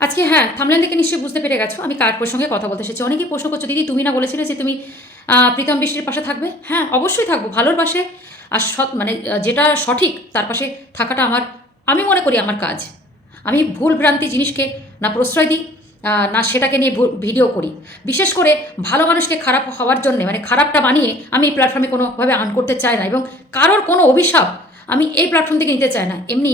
আজকে হ্যাঁ থামলেন থেকে নিশ্চয়ই বুঝতে পেরে গেছো। আমি কার প্রসঙ্গে কথা বলতে এসেছি? অনেকেই প্রশ্ন করছ, দিদি, তুমি না বলেছিলে যে তুমি প্রীতম বৃষ্টির পাশে থাকবে? হ্যাঁ অবশ্যই থাকব, ভালোর পাশে। আর সৎ মানে যেটা সঠিক, তার পাশে থাকাটা আমার, আমি মনে করি আমার কাজ। আমি ভুল ভ্রান্তি জিনিসকে না প্রশ্রয় দিই না সেটাকে নিয়ে ভিডিও করি। বিশেষ করে ভালো মানুষকে খারাপ হওয়ার জন্য মানে খারাপটা বানিয়ে আমি এই প্ল্যাটফর্মে কোনোভাবে আর্ন করতে চাই না এবং কারোর কোনো অভিশাপ আমি এই প্ল্যাটফর্ম থেকে নিতে চাই না। এমনি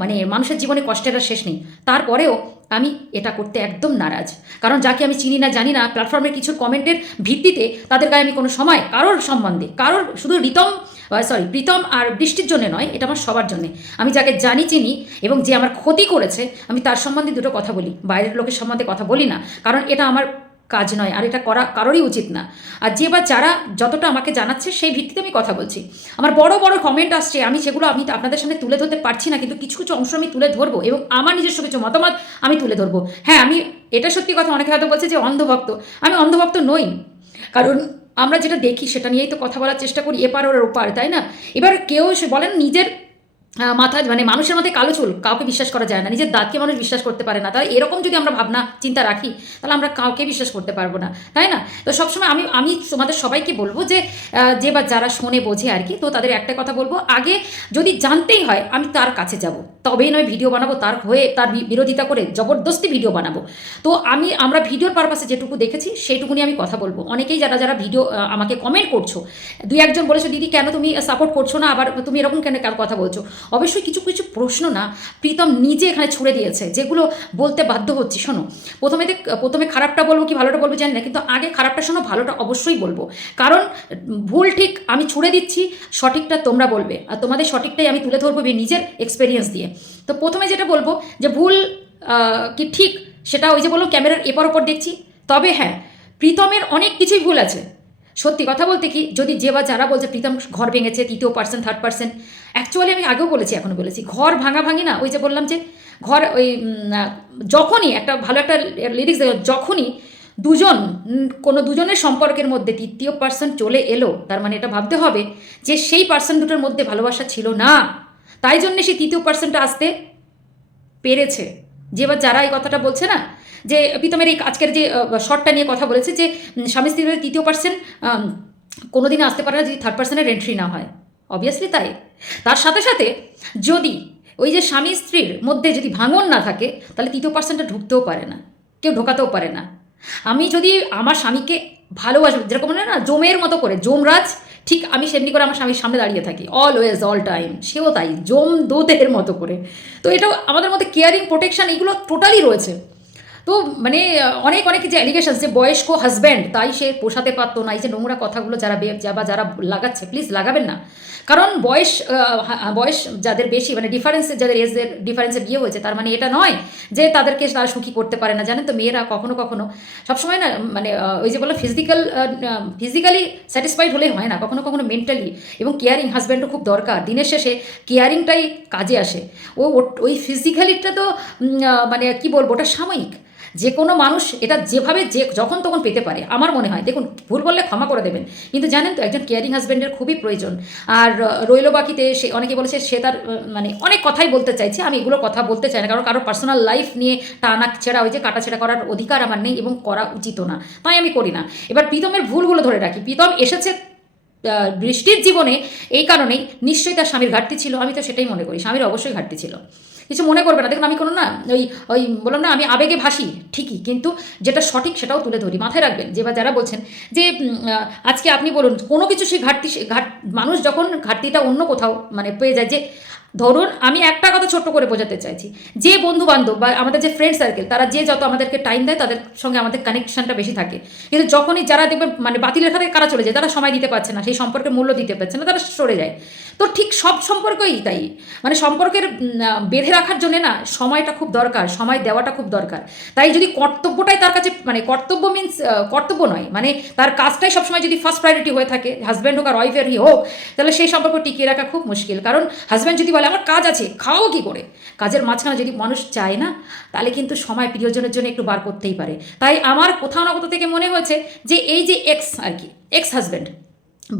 মানে মানুষের জীবনে কষ্টের শেষ নেই। তারপরেও আমি এটা করতে একদম নারাজ। কারণ যাকে আমি চিনি না, জানি না প্ল্যাটফর্মের কিছু কমেন্টের ভিত্তিতে তাদের গায়ে আমি কোনো সময় কারোর সম্বন্ধে, কারোর শুধু রিতম সরি প্রীতম আর বৃষ্টির জন্য নয়, এটা আমার সবার জন্যে। আমি যাকে জানি, চিনি এবং যে আমার ক্ষতি করেছে, আমি তার সম্বন্ধে দুটো কথা বলি। বাইরের লোকের সম্বন্ধে কথা বলি না। কারণ এটা আমার কাজ নয়, আর এটা করা কারোরই উচিত না। আর যে বা যারা যতটা আমাকে জানাচ্ছে সেই ভিত্তিতে আমি কথা বলছি। আমার বড় বড় কমেন্ট আসছে, আমি সেগুলো আমি আপনাদের সামনে তুলে ধরতে পারছি না, কিন্তু কিছু কিছু অংশ আমি তুলে ধরবো এবং আমার নিজস্ব কিছু মতামত আমি তুলে ধরবো। হ্যাঁ আমি এটা সত্যি কথা অনেকে হয়তো বলছে যে অন্ধভক্ত। আমি অন্ধভক্ত নই। কারণ আমরা যেটা দেখি সেটা নিয়েই তো কথা বলার চেষ্টা করি, এপার ওর ওপার, তাই না? এবার কেউ সে বলেন, নিজের মাথায় মানে মানুষের মাথায় কালো চুল কাউকে বিশ্বাস করা যায় না। নিজের দাঁতকে মানুষ বিশ্বাস করতে পারে না। তাহলে এরকম যদি আমরা ভাবনা, চিন্তা রাখি, তাহলে আমরা কাউকে বিশ্বাস করতে পারব না। তাই না? তো সবসময় আমি আমি তোমাদের সবাইকে বলব যে যে বা যারা শোনে বোঝে আর কি, তো তাদের একটা কথা বলব। আগে যদি জানতেই হয়, আমি তার কাছে যাব। তবেই নয় ভিডিও বানাবো, তার হয়ে তার বিরোধিতা করে জবরদস্তি ভিডিও বানাবো। তো আমি, আমরা ভিডিওর পারপাসে যেটুকু দেখেছি, সেইটুকুনি আমি কথা বলব। অনেকেই যারা যারা ভিডিও আমাকে কমেন্ট করছ, দুই একজন বলেছ, দিদি, কেন তুমি সাপোর্ট করছ না? আবার তুমি এরকম কেন কেন কথা বলছো? অবশ্যই কিছু কিছু প্রশ্ন না প্রীতম নিজে এখানে ছুড়ে দিয়েছে, যেগুলো বলতে বাধ্য হচ্ছি, শোনো। প্রথমে প্রথমে খারাপটা বলব কি ভালোটা বলব জানি না, কিন্তু আগে খারাপটা শোনো, ভালোটা অবশ্যই বলব। কারণ ভুল ঠিক আমি ছুড়ে দিচ্ছি, সঠিকটা তোমরা বলবে, আর তোমাদের সঠিকটাই আমি তুলে ধরবো নিজের এক্সপেরিয়েন্স দিয়ে। তো প্রথমে যেটা বলব যে ভুল কি ঠিক সেটা ওই যে বললাম, ক্যামেরার এপার ওপর দেখছি, তবে হ্যাঁ প্রীতমের অনেক কিছুই ভুল আছে। সত্যি কথা বলতে কি, যদি যে বা যারা বলছে প্রীতম ঘর ভেঙেছে, তৃতীয় পার্সেন্ট থার্ড পার্সেন্ট অ্যাকচুয়ালি আমি আগেও বলেছি এখনও বলেছি, ঘর ভাঙা ভাঙি না, ওই যে বললাম যে ঘর ওই যখনই একটা ভালো একটা লিরিক্স যখনই দুজন কোনো দুজনের সম্পর্কের মধ্যে তৃতীয় পার্সন চলে এলো, তার মানে এটা ভাবতে হবে যে সেই পার্সন দুটোর মধ্যে ভালোবাসা ছিল না। তাই জন্যে সেই তৃতীয় পার্সনটা আসতে পেরেছে। যে বা যারা এই কথাটা বলছে না যে, প্রীতমের এই আজকের যে শর্টটা নিয়ে কথা বলেছে যে স্বামী স্ত্রীর তৃতীয় পার্সন কোনোদিন আসতে পারে না যদি থার্ড পার্সনের এন্ট্রি না হয়। অবভিয়াসলি তাই। তার সাথে সাথে যদি ওই যে স্বামী স্ত্রীর মধ্যে যদি ভাঙন না থাকে, তাহলে তৃতীয় পার্সনটা ঢুকতেও পারে না। কেউ ঢোকাতেও পারে না। আমি যদি আমার স্বামীকে ভালোবাসবো, যেরকম বলে না, জমের মতো করে জমরাজ ঠিক আমি সেমনি করে আমার স্বামীর সামনে দাঁড়িয়ে থাকি অলওয়েজ অল টাইম সেও তাই, জম দুধের মতো করে। তো এটাও আমাদের মধ্যে কেয়ারিং প্রোটেকশন এগুলো টোটালি রয়েছে। তো মানে অনেক অনেক যে অ্যালিগেশন যে বয়স্ক হাজব্যান্ড তাই সে পোষাতে পারতো না, এই যে নোংরা কথাগুলো যারা বে- যারা লাগাচ্ছে প্লিজ লাগাবেন না। কারণ বয়স বয়স যাদের বেশি মানে ডিফারেন্সে যাদের এজের ডিফারেন্সে বিয়ে হয়েছে, তার মানে এটা নয় যে তাদেরকে তারা সুখী করতে পারে না। জানেন তো, মেয়েরা কখনো কখনো সবসময় না মানে ওই যে বলো ফিজিক্যাল ফিজিক্যালি স্যাটিসফাইড হলেই হয় না। কখনো কখনো মেন্টালি এবং কেয়ারিং হাজব্যান্ডও খুব দরকার। দিনের শেষে কেয়ারিংটাই কাজে আসে। ও ওই ফিজিক্যালিটা তো মানে কি বলব, ওটা সাময়িক। যে কোনো মানুষ এটা যেভাবে যে যখন তখন পেতে পারে, আমার মনে হয়। দেখুন, ভুল বললে ক্ষমা করে দেবেন। কিন্তু জানেন তো, একজন কেয়ারিং হাজব্যান্ডের খুবই প্রয়োজন। আর রইল বাকিতে, সে অনেকে বলেছে, সে তার মানে অনেক কথাই বলতে চাইছে। আমি এগুলো কথা বলতে চাই না, কারণ কারও পার্সোনাল লাইফ নিয়ে টানা ছেঁড়া ওই যে কাটাছেড়া করার অধিকার আমার নেই এবং করা উচিতও না। তাই আমি করি না। এবার প্রীতমের ভুলগুলো ধরে রাখি। প্রীতম এসেছে বৃষ্টির জীবনে, এই কারণেই নিশ্চয়ই তার স্বামীর ঘাটতি ছিল। আমি তো সেটাই মনে করি, স্বামীর অবশ্যই ঘাটতি ছিল। কিছু মনে করবে না। দেখুন, আমি কোনো না ওই ওই বললাম না, আমি আবেগে ভাসি, ঠিকই। কিন্তু যেটা সঠিক সেটাও তুলে ধরি, মাথায় রাখবেন। যে বা যারা বলছেন যে আজকে আপনি বলুন, কোনো কিছু সেই ঘাটতি ঘাট, মানুষ যখন ঘাটতিটা অন্য কোথাও মানে পেয়ে যায়, যে ধরুন, আমি একটা কথা ছোট্ট করে বোঝাতে চাইছি, যে বন্ধু বান্ধব বা আমাদের যে ফ্রেন্ড সার্কেল তারা যে যত আমাদেরকে টাইম দেয়, তাদের সঙ্গে আমাদের কানেকশনটা বেশি থাকে। কিন্তু যখনই যারা দেখবেন মানে বাতিলের খাতে কারা চলে যায়, তারা সময় দিতে পারছে না, সেই সম্পর্কের মূল্য দিতে পারছে না, তারা সরে যায়। তো ঠিক সব সম্পর্কই তাই। মানে সম্পর্কের বেঁধে রাখার জন্য না সময়টা খুব দরকার, সময় দেওয়াটা খুব দরকার। তাই যদি কর্তব্যটাই তার কাছে মানে কর্তব্য মিনস কর্তব্য নয় মানে তার কাজটাই সবসময় যদি ফার্স্ট প্রায়োরিটি হয়ে থাকে হাজব্যান্ড হোক আর ওয়াইফেরই হোক, তাহলে সেই সম্পর্ক টিকিয়ে রাখা খুব মুশকিল। কারণ হাজব্যান্ড যদি বলে, আমার কাজ আছে খাওয়াও কি করে? কাজের মাঝখানে যদি মানুষ চায় না, তাহলে কিন্তু সময় প্রিয়জনের জন্য একটু বার করতেই পারে। তাই আমার কোথাও না কোথাও থেকে মনে হয়েছে যে, এই যে এক্স আর কি এক্স হাজব্যান্ড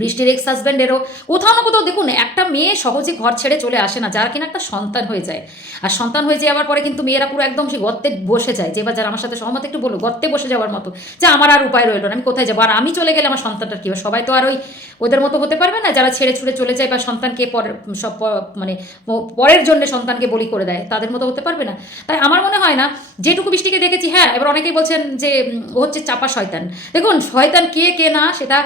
বৃষ্টির এক্স হাজব্যান্ডেরও কোথাও না কোথাও দেখুন, একটা মেয়ে সহজে ঘর ছেড়ে চলে আসে না, যার কিনা একটা সন্তান হয়ে যায়। আর সন্তান হয়ে যাওয়ার পরে কিন্তু মেয়েরা পুরো একদম সেই গর্তে বসে যায়, যে এবার যারা আমার সাথে সহমত, একটু বলো গর্তে বসে যাওয়ার মতো। যে আমার আর উপায় রইল না, আমি কোথায় যাব? আর আমি চলে গেলে আমার সন্তানটা কী সবাই তো আর ওই ওদের মতো হতে পারবে না, যারা ছেড়ে ছুড়ে চলে যায় বা সন্তানকে পরের সব মানে পরের জন্য সন্তানকে বলি করে দেয়, তাদের মতো হতে পারবে না। তাই আমার মনে হয় না যেটুকু বৃষ্টিকে দেখেছি হ্যাঁ এবার অনেকেই বলছেন যে ও হচ্ছে চাপা শয়তান। দেখুন, শয়তান কে কে না, সেটা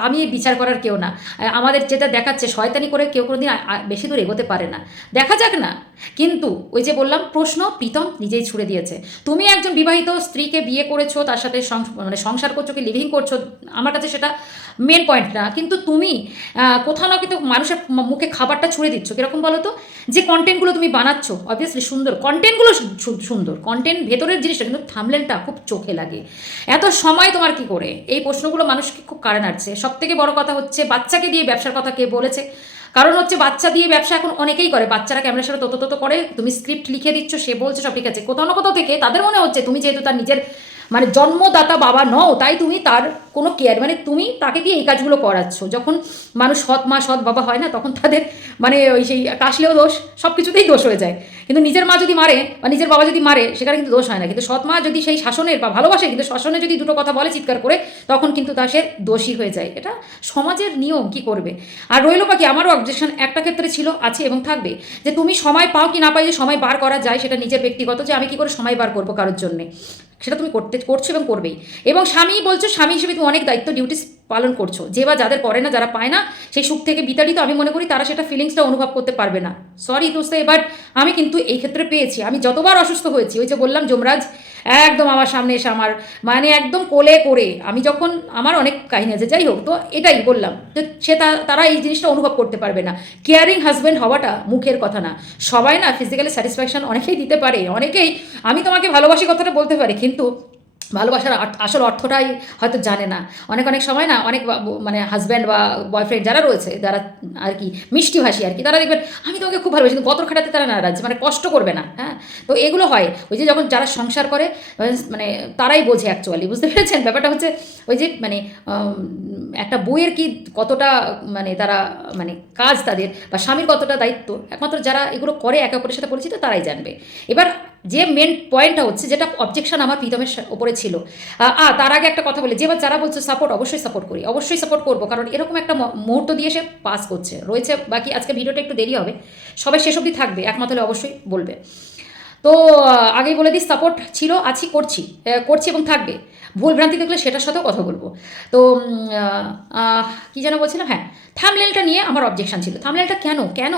আমি বিচার করার কেউ না। আমাদের যেটা দেখাচ্ছে, শয়তানি করে কেউ কোনোদিন আ- আ- বেশি দূর এগোতে পারে না। দেখা যাক না। কিন্তু, ওই যে বললাম, প্রশ্ন প্রীতম নিজেই ছুড়ে দিয়েছে। তুমি একজন বিবাহিত স্ত্রীকে বিয়ে করেছ, তার সাথে মানে সংসার করছ কি লিভিং করছ, আমার কাছে সেটা মেন পয়েন্ট না। কিন্তু তুমি কোথাও না কিন্তু মানুষের মুখে খাবারটা ছুড়ে দিচ্ছ। কীরকম বলো তো? যে কন্টেন্টগুলো তুমি বানাচ্ছ অবভিয়াসলি সুন্দর। কন্টেন্টগুলো সুন্দর। কন্টেন্ট ভেতরের জিনিসটা কিন্তু থামলেনটা খুব চোখে লাগে। এত সময় তোমার কি করে? এই প্রশ্নগুলো মানুষকে খুব কারে নাড়ছে। সব থেকে বড় কথা হচ্ছে, বাচ্চাকে দিয়ে ব্যবসার কথা কে বলেছে? কারণ হচ্ছে বাচ্চা দিয়ে ব্যবসা এখন অনেকেই করে। বাচ্চারা ক্যামেরার সাথে তত তত করে। তুমি স্ক্রিপ্ট লিখে দিচ্ছ, সে বলছে, সব ঠিক আছে। কোথাও না কোথাও থেকে তাদের মনে হচ্ছে, তুমি যেহেতু তার নিজের মানে জন্মদাতা বাবা নও, তাই তুমি তার কোনো কেয়ার মানে তুমি তাকে দিয়ে এই কাজগুলো করাচ্ছ। যখন মানুষ সৎ মা, সৎ বাবা হয় না, তখন তাদের মানে ওই সেই কাশলেও দোষ সব কিছুতেই দোষ হয়ে যায়। কিন্তু নিজের মা যদি মারে, বা নিজের বাবা যদি মারে, সেখানে কিন্তু দোষ হয় না। কিন্তু সৎ মা যদি সেই শাসনের বা ভালোবাসে, কিন্তু শাসনে যদি দুটো কথা বলে, চিৎকার করে, তখন কিন্তু তা সে দোষী হয়ে যায়। এটা সমাজের নিয়ম, কি করবে? আর রইল বাকি আমারও অবজেকশন একটা ক্ষেত্রে ছিল, আছে এবং থাকবে। যে তুমি সময় পাও কি না পাই যে সময় বার করা যায়, সেটা নিজের ব্যক্তিগত যে আমি কি করে সময় বার করব কারোর জন্যে। সেটা তুমি করতে, করছ এবং করবেই। এবং স্বামী বলছো, স্বামী হিসেবে তুমি অনেক দায়িত্ব ডিউটিস পালন করছ। যে বা যাদের করে না, যারা পায় না, সেই সুখ থেকে বিতাড়িত, আমি মনে করি তারা সেটা ফিলিংসটা অনুভব করতে পারবে না। সরি তো সে বাট আমি কিন্তু এই ক্ষেত্রে পেয়েছি। আমি যতবার অসুস্থ হয়েছি, ওই যে বললাম যমরাজ একদম আমার সামনে এসে আমার মানে একদম কোলে করে, আমি যখন, আমার অনেক কাহিনী আছে, যাই হোক, তো এটাই বললাম, তো সে তারা এই জিনিসটা অনুভব করতে পারবে না। কেয়ারিং হাজব্যান্ড হওয়াটা মুখের কথা না। সবাই না ফিজিক্যালি স্যাটিসফ্যাকশন অনেকেই দিতে পারে, অনেকেই, আমি তোমাকে ভালোবাসি কথাটা বলতে পারি, কিন্তু ভালোবাসার আসল অর্থটাই হয়তো জানে না। অনেক অনেক সময় না, অনেক মানে হাজব্যান্ড বা বয়ফ্রেন্ড যারা রয়েছে, যারা আর কি মিষ্টি ভাষী আর কি, তারা দেখবেন, আমি তোমাকে খুব ভালোবাসি, কিন্তু গতর খাটাতে তারা নারাজ মানে কষ্ট করবে না। হ্যাঁ? তো এগুলো হয়। ওই যে যখন যারা সংসার করে মানে তারাই বোঝে অ্যাকচুয়ালি বুঝতে পেরেছেন? ব্যাপারটা হচ্ছে ওই যে মানে একটা বইয়ের কি কতটা মানে তারা মানে কাজ তাদের বা স্বামীর কতটা দায়িত্ব, একমাত্র যারা এগুলো করে, একে অপরের সাথে পরিচিত, তারাই জানবে। এবার যে মেন পয়েন্টটা হচ্ছে, যেটা অবজেকশন আমার প্রীতমের উপরে ওপরে ছিল। আ তার আগে একটা কথা বলে। যে বা যারা বলছে সাপোর্ট অবশ্যই সাপোর্ট করি। অবশ্যই সাপোর্ট করব, কারণ এরকম একটা মুহূর্ত দিয়ে সে পাস করছে। রয়েছে, বাকি আজকে ভিডিওটা একটু দেরি হবে। সবাই শেষ অবধি থাকবে একমাত্র হলে অবশ্যই বলবে। তো আগেই বলে দিই সাপোর্ট ছিল, আছি, করছি করছি এবং থাকবে। ভুল ভ্রান্তি সেটার সাথেও কথা বলব। তো কি যেন বলছিলাম? হ্যাঁ থামলেলটা নিয়ে আমার অবজেকশান ছিল। থামলেলটা কেন? কেন?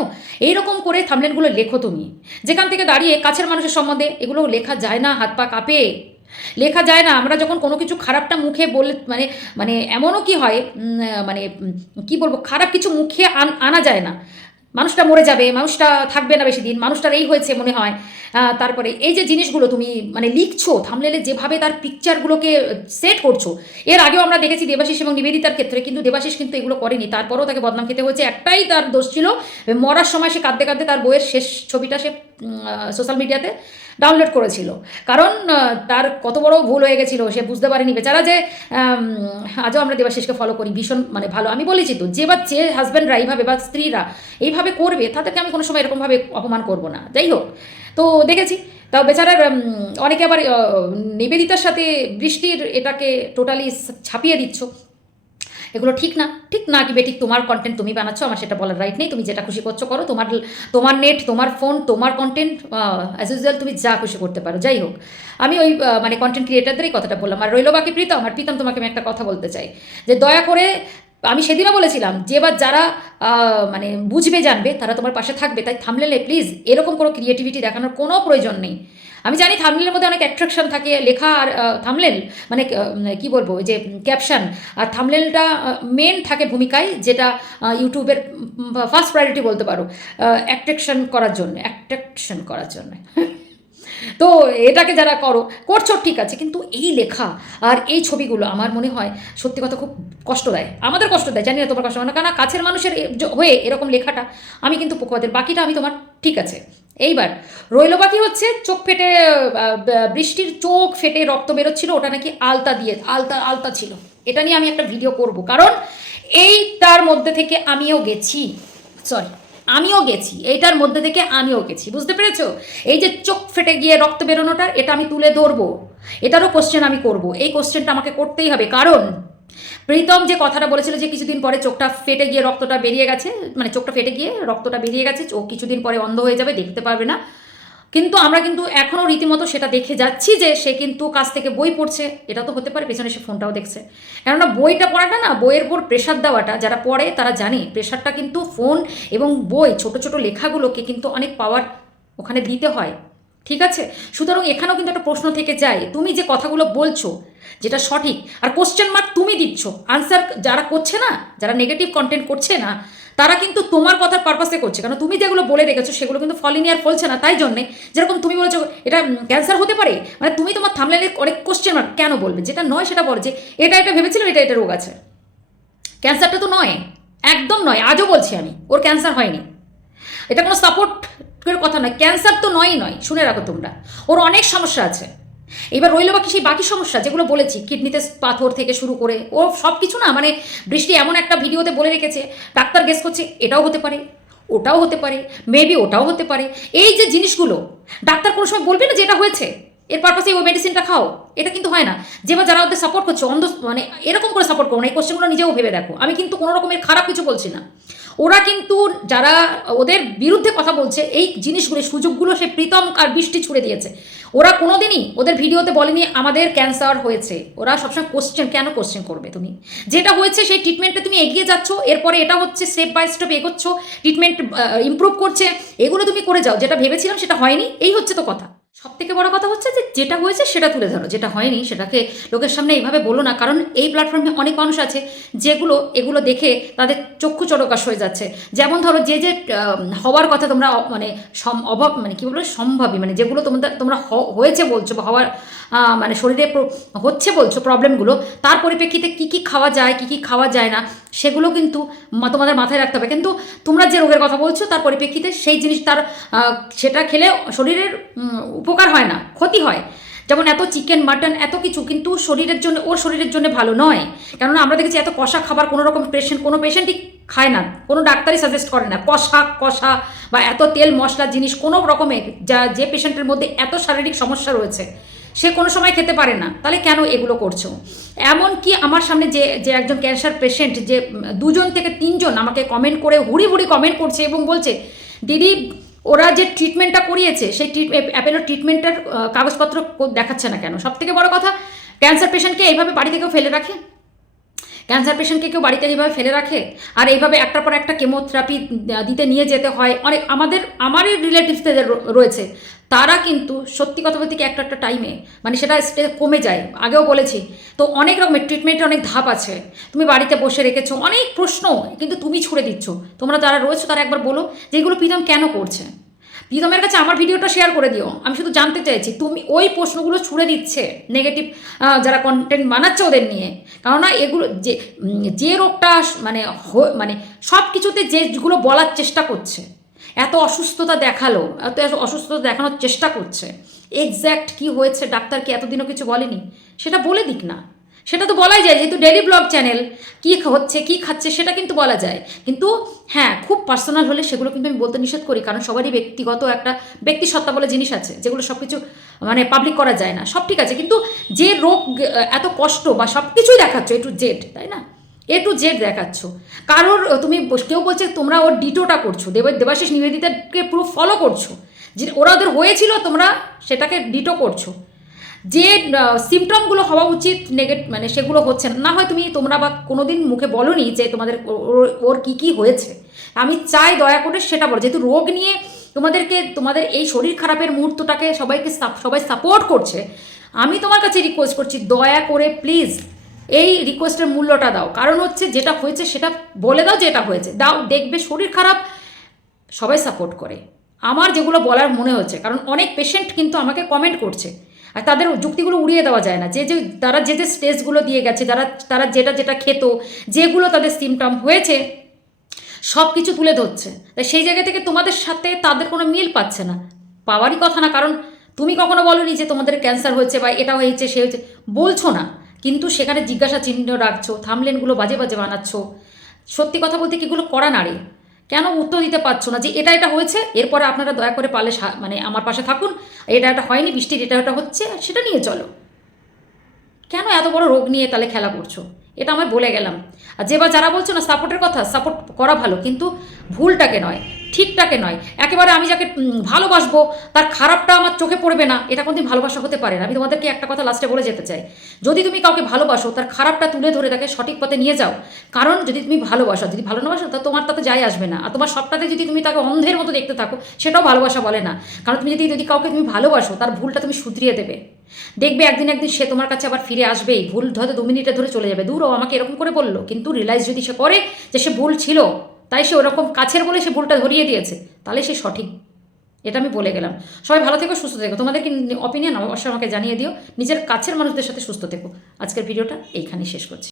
এইরকম করে থামলেলগুলো লেখো তুমি। যেখান থেকে দাঁড়িয়ে কাছের মানুষের সম্বন্ধে এগুলো লেখা যায় না, হাত পা কাঁপে। লেখা যায় না, আমরা যখন কোনো কিছু খারাপটা মুখে বলে মানে মানে এমনও কি হয় মানে কি বলব, খারাপ কিছু মুখে আনা যায় না। মানুষটা মরে যাবে, মানুষটা থাকবে না বেশি দিন, মানুষটার এই হয়েছে মনে হয়। তারপরে এই যে জিনিসগুলো তুমি মানে লিখছো থামলেলে যেভাবে তার পিকচারগুলোকে সেট করছ, এর আগেও আমরা দেখেছি দেবাশিস এবং নিবেদিতার ক্ষেত্রে, কিন্তু দেবাশিস কিন্তু এগুলো করেনি। তারপরেও তাকে বদনাম খেতে হয়েছে, একটাই তার দোষ ছিল, মরার সময় সে কাঁদতে কাঁদতে তার বইয়ের শেষ ছবিটা সে সোশ্যাল মিডিয়াতে ডাউনলোড করেছিল। কারণ তার কত বড় ভুল হয়ে গেছিল, সে বুঝতে পারেনি বেচারা যে আজও আমরা দেবাশিসকে ফলো করি, ভীষণ মানে ভালো। আমি বলেছি তো, যে বা যে হাজব্যান্ডরা এইভাবে বা স্ত্রীরা এইভাবে করবে, তাদেরকে আমি কোনো সময় এরকমভাবে অপমান করব না। যাই হোক, তো দেখেছি। তাও বেচারার অনেকে আবার নিবেদিতার সাথে বৃষ্টির এটাকে টোটালি ছাপিয়ে দিচ্ছ। এগুলো ঠিক না ঠিক না কি বেঠিক তোমার কন্টেন্ট তুমি বানাচ্ছ, আমার সেটা বলার রাইট নেই। তুমি যেটা খুশি করছ করো। তোমার তোমার নেট তোমার ফোন তোমার কন্টেন্ট অ্যাজ ইউজুয়াল তুমি যা খুশি করতে পারো। যাই হোক, আমি ওই মানে কন্টেন্ট ক্রিয়েটারদেরই কথাটা বললাম। আর রইল বাকি প্রীতম, আর প্রীতম তোমাকে আমি একটা কথা বলতে চাই। যে দয়া করে, আমি সেদিনও বলেছিলাম যে বা যারা মানে বুঝবে, জানবে, তারা তোমার পাশে থাকবে। তাই থামলেলে প্লিজ এরকম কোনো ক্রিয়েটিভিটি দেখানোর কোনো প্রয়োজন নেই। আমি জানি থামলেলের মধ্যে অনেক অ্যাট্রাকশন থাকে, লেখা আর থামলেন মানে কি বলব যে ক্যাপশন আর থামলেনটা মেন থাকে ভূমিকায়, যেটা ইউটিউবের ফার্স্ট প্রায়োরিটি বলতে পারো অ্যাট্রাকশন করার জন্য অ্যাট্রাকশন করার জন্য। তো এটাকে যারা করো, করছ ঠিক আছে, কিন্তু এই লেখা আর এই ছবিগুলো আমার মনে হয় সত্যি কথা খুব কষ্ট দেয়। আমাদের কষ্ট দেয়, জানি না তোমার কষ্ট হয় না কারণ কাছের মানুষের হয়ে এরকম লেখাটা আমি কিন্তু পক্ষপাতের বাকিটা আমি তোমার ঠিক আছে। এইবার, রইল বাকি হচ্ছে? চোখ ফেটে বৃষ্টির চোখ ফেটে রক্ত বেরোচ্ছিল, ওটা নাকি আলতা দিয়ে, আলতা আলতা ছিল। এটা নিয়ে আমি একটা ভিডিও করব। কারণ এইটার মধ্যে থেকে আমিও গেছি। সরি আমিও গেছি। এইটার মধ্যে থেকে আমিও গেছি। বুঝতে পেরেছ? এই যে চোখ ফেটে গিয়ে রক্ত বেরোনোটার, এটা আমি তুলে ধরবো। এটারও কোশ্চেন আমি করব। এই কোশ্চেনটা আমাকে করতেই হবে। কারণ প্রীতম যে কথাটা বলেছিল যে কিছুদিন পরে চোখটা ফেটে গিয়ে রক্তটা বেরিয়ে গেছে মানে চোখটা ফেটে গিয়ে রক্তটা বেরিয়ে গেছে ও কিছুদিন পরে অন্ধ হয়ে যাবে, দেখতে পারবে না। কিন্তু আমরা কিন্তু এখনও রীতিমতো সেটা দেখে যাচ্ছি যে সে কিন্তু কাছ থেকে বই পড়ছে, এটা তো হতে পারে, পেছনে সে ফোনটাও দেখছে। কেননা বইটা পড়াটা না, বইয়ের উপর প্রেশার দেওয়াটা, যারা পড়ে তারা জানে প্রেশারটা কিন্তু ফোন এবং বই, ছোট ছোট লেখাগুলোকে কিন্তু অনেক পাওয়ার ওখানে দিতে হয়। ঠিক আছে? সুতরাং এখানেও কিন্তু একটা প্রশ্ন থেকে যায়, তুমি যে কথাগুলো বলছো যেটা সঠিক, আর কোশ্চেন মার্ক তুমি দিচ্ছ আনসার যারা করছে না, যারা নেগেটিভ কন্টেন্ট করছে না, তারা কিন্তু তোমার কথার পারপাসে করছে। কারণ তুমি যেগুলো বলে রেখেছো, সেগুলো কিন্তু ফলিনি আর ফলছে না, তাই জন্যে যেরকম তুমি বলেছ, এটা ক্যান্সার হতে পারে মানে তুমি তোমার থামলাইনে অনেক কোশ্চেন মার্ক কেন বলবে? যেটা নয় সেটা বলে যে, এটা এটা ভেবেছিলাম, এটা এটা রোগ আছে। ক্যান্সারটা তো নয়, একদম নয়, আজও বলছি আমি, ওর ক্যান্সার হয়নি। এটা কোনো সাপোর্টের কথা নয় ক্যান্সার তো নয়ই নয়, শুনে রাখো তোমরা। ওর অনেক সমস্যা আছে। এবার রইল বাকি সেই বাকি সমস্যা যেগুলো বলেছি, কিডনিতে পাথর থেকে শুরু করে, ও সব কিছু না মানে বৃষ্টি এমন একটা ভিডিওতে বলে রেখেছে, ডাক্তার গেস করছে এটাও হতে পারে, ওটাও হতে পারে মেবি ওটাও হতে পারে। এই যে জিনিসগুলো, ডাক্তার কোনো সময় বলবে না যে এটা হয়েছে? এর পারপাসে ওই মেডিসিনটা খাও। এটা কিন্তু হয় না। যে বা যারা ওদের সাপোর্ট করছে, অন্ধ মানে এরকম করে সাপোর্ট করো না, এই কোশ্চেনগুলো নিজেও ভেবে দেখো। আমি কিন্তু কোনো রকমের খারাপ কিছু বলছি না। ওরা কিন্তু যারা ওদের বিরুদ্ধে কথা বলছে, এই জিনিসগুলো সুযোগগুলো সে প্রীতম আর বৃষ্টি ছুড়ে দিয়েছে। ওরা কোনোদিনই ওদের ভিডিওতে বলেনি, আমাদের ক্যান্সার হয়েছে। ওরা সবসময় কোশ্চেন কেন কোশ্চেন করবে তুমি? যেটা হয়েছে, সেই ট্রিটমেন্টে তুমি এগিয়ে যাচ্ছ, এরপরে এটা হচ্ছে স্টেপ বাই স্টেপ এগোচ্ছ ট্রিটমেন্ট ইমপ্রুভ করছে। এগুলো তুমি করে যাও। যেটা ভেবেছিলাম সেটা হয়নি। এই হচ্ছে তো কথা। সব থেকে বড় কথা হচ্ছে যে যেটা হয়েছে সেটা তুলে ধরো, যেটা হয়নি সেটাকে লোকের সামনে এইভাবে বলো না, কারণ এই প্ল্যাটফর্মে অনেক মানুষ আছে যেগুলো এগুলো দেখে তাদের চক্ষু চড়কাশ হয়ে যাচ্ছে। যেমন ধরো যে যে হওয়ার কথা তোমরা মানে অভাব মানে কী বলব, সম্ভাবী মানে যেগুলো তোমরা তোমরা হয়েছে বলছো বা হওয়ার মানে শরীরে হচ্ছে বলছো প্রবলেমগুলো তার পরিপ্রেক্ষিতে কী কী খাওয়া যায়, কী কী খাওয়া যায় না, সেগুলো কিন্তু তোমাদের মাথায় রাখতে হবে। কিন্তু তোমরা যে রোগের কথা বলছো, তার পরিপ্রেক্ষিতে সেই জিনিস তার সেটা খেলে শরীরের উপকার হয় না, ক্ষতি হয়। যেমন এত চিকেন মাটন এত কিছু কিন্তু শরীরের জন্য, ওর শরীরের জন্য ভালো নয়। কেননা আমরা দেখেছি এত কষা খাবার, কোনো রকম পেশেন্ট কোনো পেশেন্টই খায় না, কোনো ডাক্তারই সাজেস্ট করে না। কষা কষা বা এত তেল মশলা জিনিস, কোনো রকমের যা, যে পেশেন্টের মধ্যে এত শারীরিক সমস্যা রয়েছে সে কোনো সময় খেতে পারে না। তাহলে কেন এগুলো করছ? এমন কি আমার সামনে যে যে একজন ক্যান্সার পেশেন্ট যে, দুজন থেকে তিনজন আমাকে কমেন্ট করে হুড়ি হুড়ি কমেন্ট করছে এবং বলছে, দিদি, ওরা যে ট্রিটমেন্টটা করিয়েছে, সেই অ্যাপেলো ট্রিটমেন্টের কাগজপত্র দেখাচ্ছে না কেন? সব থেকে বড় কথা ক্যান্সার পেশেন্টকে এইভাবে বাড়ি থেকেও ফেলে রাখে? ক্যান্সার পেশেন্টকে কেউ বাড়িতে এইভাবে ফেলে রাখে? আর এইভাবে একটার পর একটা কেমোথেরাপি দিতে নিয়ে যেতে হয়? অনেক আমাদের, আমারই রিলেটিভসদের রয়েছে। তারা কিন্তু সত্যি কথা বলতে কি একটা একটা টাইমে মানে সেটা কমে যায়। আগেও বলেছি, তো অনেক রকমের ট্রিটমেন্টের অনেক ধাপ আছে। তুমি বাড়িতে বসে রেখেছো, অনেক প্রশ্ন কিন্তু তুমি ছুড়ে দিচ্ছ। তোমরা যারা রয়েছো তারা একবার বলো যে এগুলো প্রীতম কেন করছে? প্রীতমের কাছে আমার ভিডিওটা শেয়ার করে দিও। আমি শুধু জানতে চাইছি, তুমি ওই প্রশ্নগুলো ছুড়ে দিচ্ছে নেগেটিভ যারা কন্টেন্ট বানাচ্ছে ওদের নিয়ে। কেননা এগুলো যে যে রোগটা মানে মানে সব কিছুতে যেগুলো বলার চেষ্টা করছে এত অসুস্থতা দেখাল, এত অসুস্থতা দেখানোর চেষ্টা করছে। এক্স্যাক্ট কি হয়েছে ডাক্তারকে এতদিনও কিছু বলেনি? সেটা বলে দিক না। সেটা তো বলাই যায়, যেহেতু ডেলি ব্লগ চ্যানেল কী হচ্ছে, কী খাচ্ছে সেটা কিন্তু বলা যায়। কিন্তু হ্যাঁ খুব পার্সোনাল হলে সেগুলো কিন্তু আমি বলতে নিষেধ করি, কারণ সবারই ব্যক্তিগত একটা ব্যক্তি সত্তা বলে জিনিস আছে, যেগুলো সব কিছু মানে পাবলিক করা যায় না। সব ঠিক আছে, কিন্তু যে রোগ, এত কষ্ট বা সব কিছুই দেখাচ্ছে এ টু জেড তাই না? এ টু জেড দেখাচ্ছ। কারোর, তুমি কেউ বলছে তোমরা ওর ডিটোটা করছ, দেব, দেবাশিস নিবেদিতাকে পুরো ফলো করছ। যে ওরা ওদের হয়েছিল, তোমরা সেটাকে ডিটো করছ। যে সিমটমগুলো হওয়া উচিত নেগেট মানে সেগুলো হচ্ছে না। হয় তুমি, তোমরা বা কোনোদিন মুখে বলনি যে তোমাদের ওর কী কী হয়েছে। আমি চাই দয়া করে সেটা বলো। যেহেতু রোগ নিয়ে তোমাদেরকে, তোমাদের এই শরীর খারাপের মুহূর্তটাকে সবাইকে সবাই সাপোর্ট করছে, আমি তোমার কাছে রিকোয়েস্ট করছি, দয়া করে প্লিজ এই রিকোয়েস্টের মূল্যটা দাও। কারণ হচ্ছে যেটা হয়েছে সেটা বলে দাও যেটা হয়েছে। দাও, দেখবে শরীর খারাপ, সবাই সাপোর্ট করে। আমার যেগুলো বলার মনে হচ্ছে, কারণ অনেক পেশেন্ট কিন্তু আমাকে কমেন্ট করছে। আর তাদের যুক্তিগুলো উড়িয়ে দেওয়া যায় না। যে যে তারা যে যে স্টেজগুলো দিয়ে গেছে, যারা, তারা যেটা যেটা খেত, যেগুলো তাদের সিমটম হয়েছে সব কিছু তুলে ধরছে। তাই সেই জায়গা থেকে তোমাদের সাথে তাদের কোনো মিল পাচ্ছে না। পাওয়ারই কথা না, কারণ তুমি কখনো বলনি যে তোমাদের ক্যান্সার হয়েছে বা এটা হয়েছে, সে হয়েছে। বলছো না। কিন্তু সেখানে জিজ্ঞাসা চিহ্ন রাখছো, থামলেনগুলো বাজে বাজে বানাচ্ছ। সত্যি কথা বলতে কিগুলো করা নাড়ে কেন উত্তর দিতে পারছ না যে এটা এটা হয়েছে, এরপরে আপনারা দয়া করে পালে মানে আমার পাশে থাকুন, এটা এটা হয়নি, বৃষ্টির এটা এটা হচ্ছে, সেটা নিয়ে চলো। কেন এত বড় রোগ নিয়ে তাহলে খেলা করছ? এটা আমি বলে গেলাম। আর যে বা যারা বলছো না সাপোর্টের কথা সাপোর্ট করা ভালো, কিন্তু ভুলটাকে নয়, ঠিকটাকে নয়। একেবারে আমি যাকে ভালোবাসবো, তার খারাপটা আমার চোখে পড়বে না, এটা কোনোদিন ভালোবাসা হতে পারে না। আমি তোমাদেরকে একটা কথা লাস্টে বলে যেতে চাই। যদি তুমি কাউকে ভালোবাসো, তার খারাপটা তুলে ধরে তাকে সঠিক পথে নিয়ে যাও। কারণ যদি তুমি ভালোবাসো, যদি ভালো না বাসো, তা তোমার তাতে যাই আসবে না। আর তোমার সবটাতে যদি তুমি তাকে অন্ধের মতো দেখতে থাকো, সেটাও ভালোবাসা বলে না। কারণ তুমি যদি যদি কাউকে তুমি ভালোবাসো, তার ভুলটা তুমি শুধরিয়ে দেবে। দেখবে একদিন একদিন সে তোমার কাছে আবার ফিরে আসবেই। ভুল হয়তো দু মিনিটে ধরে চলে যাবে। দূর ও, আমাকে এরকম করে বলল। কিন্তু রিয়েলাইজ যদি সে করে যে সে ভুল ছিল, তাই সে ওরকম কাছের বলে সে ভুলটা ধরিয়ে দিয়েছে, তাহলে সে সঠিক। এটা আমি বলে গেলাম। সবাই ভালো থেকো, সুস্থ থেকো। তোমাদের কি অপিনিয়ন অবশ্যই আমাকে জানিয়ে দিও। নিজের কাছের মানুষদের সাথে সুস্থ থেকো। আজকের ভিডিওটা এইখানেই শেষ করছি।